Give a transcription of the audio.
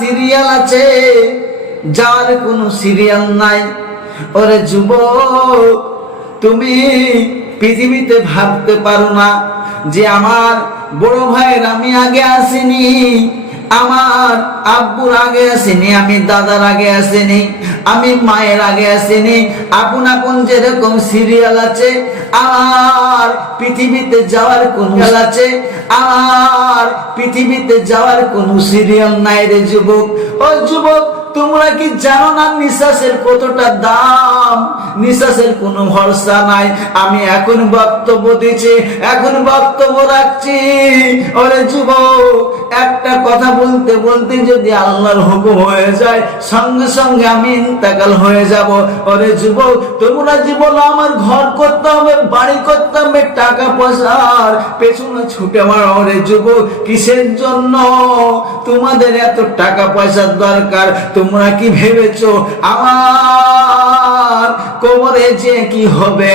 Serial আছে, যার কোনো সিরিয়াল নাই। ওরে যুবক, তুমি পৃথিবীতে ভাবতে পারো না যে আমার বড় ভাইয়ের আমি আগে আসিনি, আমার আব্বুর আগে আসেনি, আমি দাদার আগে আসেনি, আমি মায়ের আগে আসেনি। আপন আপন যেরকম সিরিয়াল আছে, আর পৃথিবীতে যাওয়ার কোন আছে, আর পৃথিবীতে যাওয়ার কোন সিরিয়াল নাই রে যুবক। ও যুবক, তোমরা কি জানো না নিঃশ্বাসের কতটা দাম? নিঃশ্বাসের কোনো ভরসা নাই। আমি এখন বক্তব্য দিচ্ছি, এখন বক্তব্য রাখছি। ওরে যুবক, একটা কথা বলতে বলতে যদি আল্লাহর হুকুম হয়ে যায়, সঙ্গে সঙ্গে আমি ইন্তেকাল হয়ে যাব। ওরে যুবক, তোমরা যে বলো আমার ঘর করতে হবে, বাড়ি করতে হবে, টাকা পয়সার পেছনে ছুটে মারো। ওরে যুবক, কিসের জন্য তোমাদের এত টাকা পয়সার দরকার? তোমরা কি ভেবেছো আমার কবরে যে কি হবে?